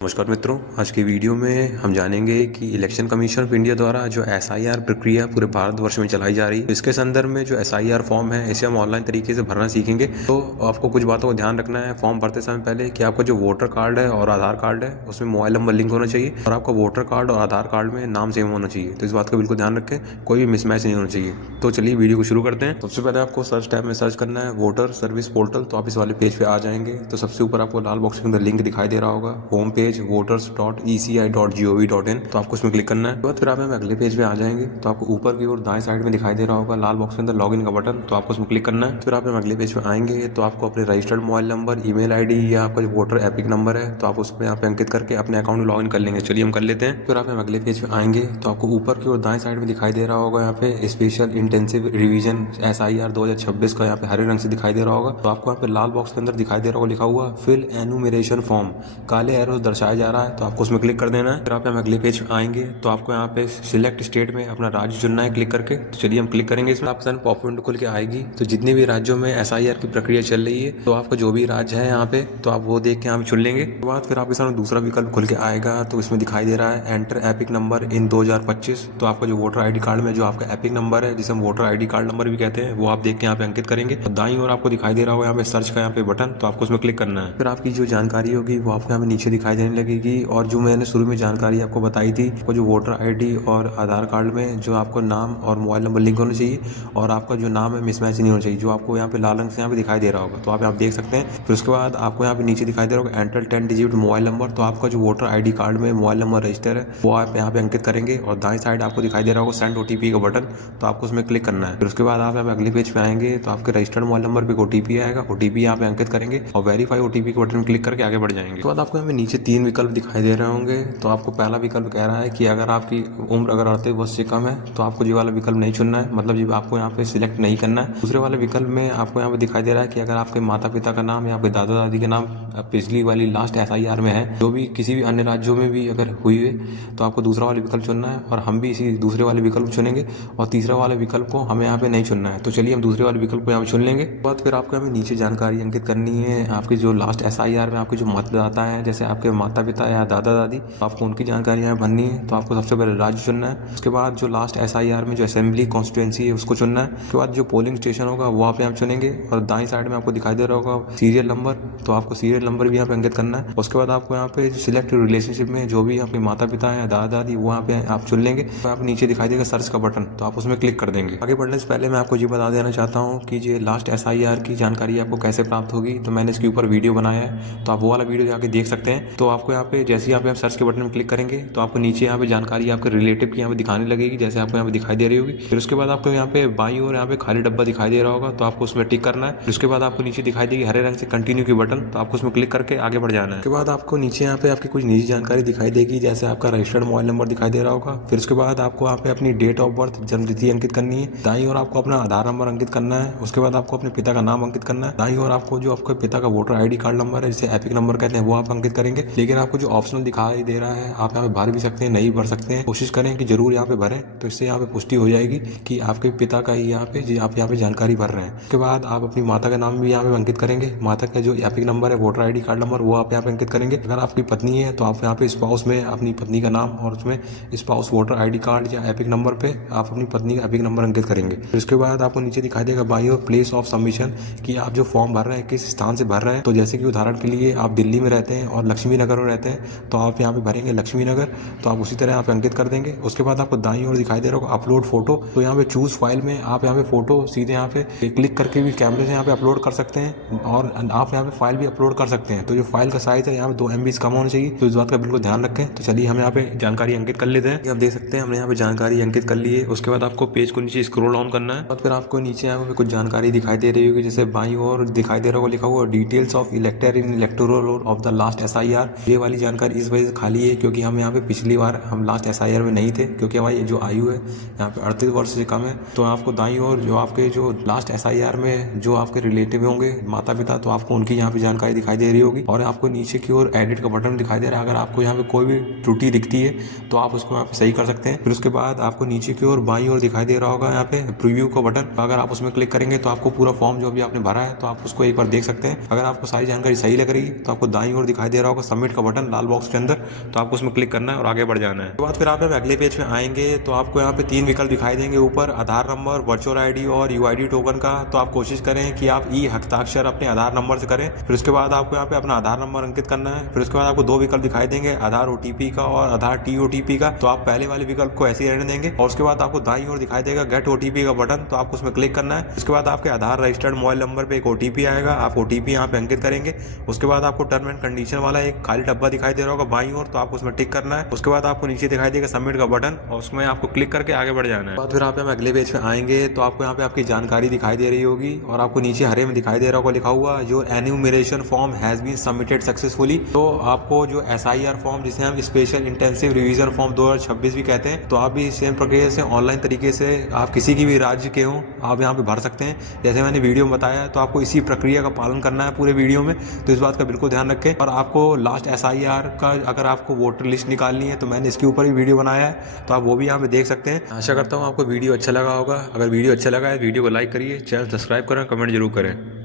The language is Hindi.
नमस्कार मित्रों, आज की वीडियो में हम जानेंगे कि इलेक्शन कमीशन ऑफ इंडिया द्वारा जो एसआईआर प्रक्रिया पूरे भारतवर्ष में चलाई जा रही है, इसके संदर्भ में जो एसआईआर फॉर्म है इसे हम ऑनलाइन तरीके से भरना सीखेंगे। तो आपको कुछ बातों को ध्यान रखना है फॉर्म भरते समय पहले कि आपका जो वोटर कार्ड है और आधार कार्ड है उसमें मोबाइल नंबर लिंक होना चाहिए और आपका वोटर कार्ड और आधार कार्ड में नाम सेम होना चाहिए। तो इस बात का बिल्कुल ध्यान रखें, कोई भी मिसमैच नहीं होना चाहिए। तो चलिए वीडियो को शुरू करते हैं। सबसे पहले आपको सर्च टैब में सर्च करना है वोटर सर्विस पोर्टल। तो आप इस वाले पेज पे आ जाएंगे तो सबसे ऊपर आपको लाल बॉक्स के अंदर लिंक दिखाई दे रहा होगा, होम पेज voters.eci.gov.in। तो आपको उसमें क्लिक करना है। तो फिर आप अगले पेज पे आ जाएंगे तो आपको ऊपर की ओर दाएं साइड में दिखाई दे रहा होगा लाल बॉक्स के अंदर लॉगिन का बटन। तो आपको उसमें क्लिक करना है। फिर आप अगले पेज पे आएंगे तो आपको अपने registered mobile number, email ID या आपका जो वोटर एपिक नंबर है तो आप उसमें यहाँ पे अंकित करके अपने अकाउंट में लॉगिन कर लेंगे। चलिए हम कर लेते हैं। फिर आप अगले पेज पे आएंगे तो आपको ऊपर की ओर दाएं साइड में दिखाई दे रहा होगा यहाँ पे स्पेशल इंटेंसिव रिवीजन SIR 2026 का यहाँ पे हरे रंग से दिखाई दे रहा होगा। तो आपको यहाँ पे लाल बॉक्स के अंदर दिखाई दे रहा होगा लिखा हुआ फिल एनुमरेशन फॉर्म, काले एरो दर्शाया जा रहा है। तो आपको उसमें क्लिक कर देना है। फिर आप अगले पेज पे आएंगे तो आपको यहाँ पे सिलेक्ट स्टेट में अपना राज्य चुनना है क्लिक करके। तो चलिए हम क्लिक करेंगे। इसमें ऑप्शन पॉप विंडो खुल के आएगी। तो जितने भी राज्यों में SIR की प्रक्रिया चल रही है तो आपका जो भी राज्य है यहाँ पे तो आप वो देख के यहाँ पे चुन लेंगे। उसके बाद फिर आपके सामने दूसरा विकल्प खुल के आएगा। तो इसमें दिखाई दे रहा है एंटर एपिक नंबर इन 2025। तो आपका जो वोटर आईडी कार्ड में जो आपका एपिक नंबर है जिसे हम वोटर आईडी कार्ड नंबर भी कहते हैं वो आप देख के यहाँ पे अंकित करेंगे। और दाईं ओर आपको दिखाई दे रहा होगा यहाँ पे सर्च का यहाँ पे बटन। तो आपको उसमें क्लिक करना है। फिर आपकी जो जानकारी होगी वो आपको यहाँ पे नीचे दिखाई देने लगेगी। और जो मैंने शुरू में जानकारी आपको बताई थी, आपको जो वोटर आईडी और आधार कार्ड में जो आपको नाम और मोबाइल नंबर लिंक होना चाहिए और आपका जो नाम है मिसमैच नहीं होना चाहिए, जो आपको यहाँ पे लाल रंग से यहाँ पे दिखाई दे रहा होगा। तो आप देख सकते हैं। फिर उसके बाद आपको यहाँ पे नीचे दिखाई दे रहा होगा एंटर 10 डिजिट मोबाइल नंबर। तो आपका जो वोटर आईडी कार्ड में मोबाइल नंबर रजिस्टर है वो आप यहाँ पे अंकित करेंगे। और दाएं साइड आपको दिखाई दे रहा होगा सेंड OTP का बटन। तो आपको उसमें क्लिक करना है। फिर उसके बाद आप अगले पेज पे आएंगे तो आपके रजिस्टर्ड मोबाइल नंबर पे OTP आएगा। OTP यहाँ पे अंकित करेंगे और वेरीफाई OTP के बटन में क्लिक करके आगे बढ़ जाएंगे। उसके बाद आपको यहाँ पे नीचे 3 विकल्प दिखाई दे रहे होंगे। तो आपको पहला विकल्प कह रहा है कि अगर आपकी उम्र अगर 38 वर्ष से कम है तो आपको ये वाला विकल्प नहीं चुनना है, मतलब जी आपको यहाँ पे सिलेक्ट नहीं करना है। दूसरे वाले विकल्प में आपको यहाँ पे दिखाई दे रहा है कि अगर आपके माता पिता का नाम या आपके दादा दादी के नाम पिछली वाली लास्ट SIR में है, जो भी किसी भी अन्य राज्यों में भी अगर हुई है तो आपको दूसरा वाला विकल्प चुनना है। और हम भी इसी दूसरे वाले विकल्प चुनेंगे और तीसरा वाले विकल्प को हमें यहाँ पे नहीं चुनना है। तो चलिए हम दूसरे वाले विकल्प को यहाँ पे चुन लेंगे। बाद फिर आपको हमें नीचे जानकारी अंकित करनी है आपकी जो लास्ट SIR में आपके जो मतदाता है, जैसे आपके माता पिता या दादा दादी, आपको उनकी जानकारी यहाँ भरनी है। तो आपको सबसे पहले राज्य चुनना है। उसके बाद जो लास्ट SIR में जो असेंबली कॉन्स्टिट्यूएंसी है उसको चुनना है। उसके बाद जो पोलिंग स्टेशन होगा वो आप यहाँ चुनेंगे। और दाईं साइड में आपको दिखाई दे रहा होगा सीरियल नंबर। तो आपको सीरियल नंबर भी यहाँ पे अंकित करना है। उसके बाद आपको यहाँ पे सिलेक्ट रिलेशनशिप में जो भी आपके माता पिता है, दादा दादी, वो यहाँ पे आप चुन लेंगे। तो आप नीचे दिखाई देगा सर्च का बटन। तो आप उसमें क्लिक कर देंगे। आगे बढ़ने से पहले मैं आपको ये बता देना चाहता हूँ कि ये लास्ट SIR की जानकारी आपको कैसे प्राप्त होगी। तो मैंने इसके ऊपर वीडियो बनाया है, तो आप वो वाला वीडियो जाके देख सकते हैं। तो आपको यहाँ पे जैसे ही आप सर्च के बटन में क्लिक करेंगे तो आपको नीचे यहाँ पे जानकारी आपके रिलेटिव की यहाँ पे दिखाने लगेगी, जैसे आपको यहाँ पे दिखाई दे रही होगी। फिर उसके बाद आपको यहाँ पे बाईं ओर यहाँ पे खाली डब्बा दिखाई दे रहा होगा। तो आपको उसमें टिक करना है। फिर उसके बाद आपको नीचे दिखाई देगी हरे रंग से कंटिन्यू की बटन। तो आपको उसमें क्लिक करके आगे बढ़ जाना है। उसके बाद आपको नीचे यहाँ पे आपकी कुछ निजी जानकारी दिखाई देगी, जैसे आपका रजिस्टर्ड मोबाइल नंबर दिखाई दे रहा होगा। फिर उसके बाद आपको यहाँ पे अपनी डेट ऑफ बर्थ, जन्म तिथि अंकित करनी है। दाईं ओर आपको अपना आधार नंबर अंकित करना है। उसके बाद आपको अपने पिता का नाम अंकित करना है। दाईं ओर आपको जो आपके पिता का वोटर आईडी कार्ड नंबर है, जिसे एपिक नंबर कहते हैं, वो आप अंकित करेंगे। लेकिन आपको जो ऑप्शनल दिखाई दे रहा है आप यहाँ पे भर भी सकते हैं, नहीं भर सकते हैं। कोशिश करें कि जरूर यहाँ पे भरें, तो इससे यहाँ पे पुष्टि हो जाएगी कि आपके पिता का ही आप यहाँ पे जानकारी भर रहे हैं। उसके बाद आप अपनी माता का नाम भी यहाँ पे अंकित करेंगे। माता का जो एपिक नंबर है, वोटर आईडी कार्ड नंबर, वो आप यहाँ पे अंकित करेंगे। अगर आपकी पत्नी है तो आप यहाँ पे स्पाउस में अपनी पत्नी का नाम और उसमें स्पाउस वोटर आईडी कार्ड या एपिक नंबर पे आप अपनी पत्नी का एपिक नंबर अंकित करेंगे। फिर उसके बाद आपको नीचे दिखाई देगा बाई और प्लेस ऑफ सबमिशन, कि आप जो फॉर्म भर रहे हैं किस स्थान से भर रहे हैं। तो जैसे कि उदाहरण के लिए आप दिल्ली में रहते हैं और लक्ष्मी नगर में रहते हैं तो आप यहाँ पे भरेंगे लक्ष्मी नगर। तो आप उसी तरह आप अंकित कर देंगे। उसके बाद आपको दाईं ओर दिखाई दे रहा होगा अपलोड फोटो। तो यहाँ पे चूज फाइल में आप यहाँ पे फोटो सीधे यहाँ पे क्लिक करके भी कैमरे से यहाँ पे अपलोड कर सकते हैं और आप यहाँ पे फाइल भी अपलोड कर सकते हैं। तो जो फाइल का साइज है यहाँ पे 2 MB कम होना चाहिए। तो इस बात का बिल्कुल ध्यान रखें। तो चलिए हम यहाँ पे जानकारी अंकित कर लेते हैं। आप देख सकते हैं हमने यहाँ पे जानकारी अंकित कर ली है। उसके बाद आपको पेज को नीचे स्क्रॉल डाउन करना है और फिर आपको नीचे यहाँ पे कुछ जानकारी दिखाई दे रही होगी, जैसे बाईं ओर दिखाई दे रहा होगा लिखा हुआ details of इलेक्टर in electoral roll of the last SIR। ये वाली जानकारी इस वजह से खाली है क्योंकि हम यहाँ पे पिछली बार हम लास्ट SIR में नहीं थे, क्योंकि हमारी जो आयु है यहाँ पे 38 वर्ष से कम है। तो आपको दाईं ओर जो आपके जो लास्ट SIR में जो आपके रिलेटिव होंगे, माता पिता, तो आपको उनकी यहाँ पे जानकारी दिखाई दे रही होगी। और आपको नीचे की ओर एडिट का बटन दिखाई दे रहा है। अगर आपको यहाँ पे कोई भी त्रुटि दिखती है तो आप उसको यहाँ पे सही कर सकते हैं। फिर उसके बाद आपको नीचे की ओर बाईं ओर दिखाई दे रहा होगा यहाँ पे प्रीव्यू का बटन। अगर आप उसमें क्लिक करेंगे तो आपको पूरा फॉर्म जो अभी आपने भरा है तो आप उसको एक बार देख सकते हैं। अगर आपको सारी जानकारी सही लग रही है तो आपको दाईं ओर दिखाई दे रहा होगा सबमिट सबमिट का बटन लाल बॉक्स के अंदर, तो आपको उसमें क्लिक करना है और आगे बढ़ जाना है। उसके बाद फिर आप अगले पेज पे आएंगे तो आपको यहाँ पे 3 विकल्प दिखाई देंगे ऊपर, आधार नंबर, वर्चुअल आईडी और यूआईडी टोकन का। तो आप कोशिश करें कि आप ई हस्ताक्षर अपने आधार नंबर से करें। फिर उसके बाद आपको यहाँ पे अपना आधार नंबर अंकित करना है। फिर उसके बाद आपको 2 विकल्प दिखाई देंगे, आधार ओटीपी का और आधार टीओटीपी का। तो आप पहले वाले विकल्प को ऐसे ही रहने देंगे और उसके बाद आपको दाईं ओर दिखाई देगा गेट ओटीपी का बटन, तो आपको उसमें क्लिक करना है। उसके बाद आपके आधार रजिस्टर्ड मोबाइल नंबर पे एक ओटीपी आएगा, आप ओटीपी यहाँ पे अंकित करेंगे। उसके बाद आपको टर्म एंड कंडीशन वाला एक खाली डब्बा दिखाई दे रहा होगा बाईं ओर, तो आपको उसमें टिक करना है। उसके बाद आपको नीचे दिखाई देगा सबमिट का बटन और उसमें आपको क्लिक करके आगे बढ़ जाना है। बाद फिर आप अगले पेज पे आएंगे तो आपको यहाँ पे आपकी जानकारी दिखाई दे रही होगी और आपको नीचे हरे में दिखाई दे रहा होगा लिखा हुआ जो enumeration form has been submitted successfully. तो आपको जो एसआईआर फॉर्म जिसे हम स्पेशल इंटेंसिव रिवीजन फॉर्म 2026 भी कहते हैं, तो आप भी सेम प्रक्रिया से ऑनलाइन तरीके से आप किसी की भी राज्य के हों आप यहाँ पे भर सकते हैं। जैसे मैंने वीडियो में बताया, तो आपको इसी प्रक्रिया का पालन करना है पूरे वीडियो में, तो इस बात का बिल्कुल ध्यान रखें। और आपको लास्ट एसआईआर का अगर आपको वोटर लिस्ट निकालनी है तो मैंने इसके ऊपर ही वीडियो बनाया है, तो आप वो भी यहाँ पे देख सकते हैं। आशा करता हूँ आपको वीडियो अच्छा लगा होगा। अगर वीडियो अच्छा लगा है वीडियो को लाइक करिए, चैनल सब्सक्राइब करें, कमेंट जरूर करें।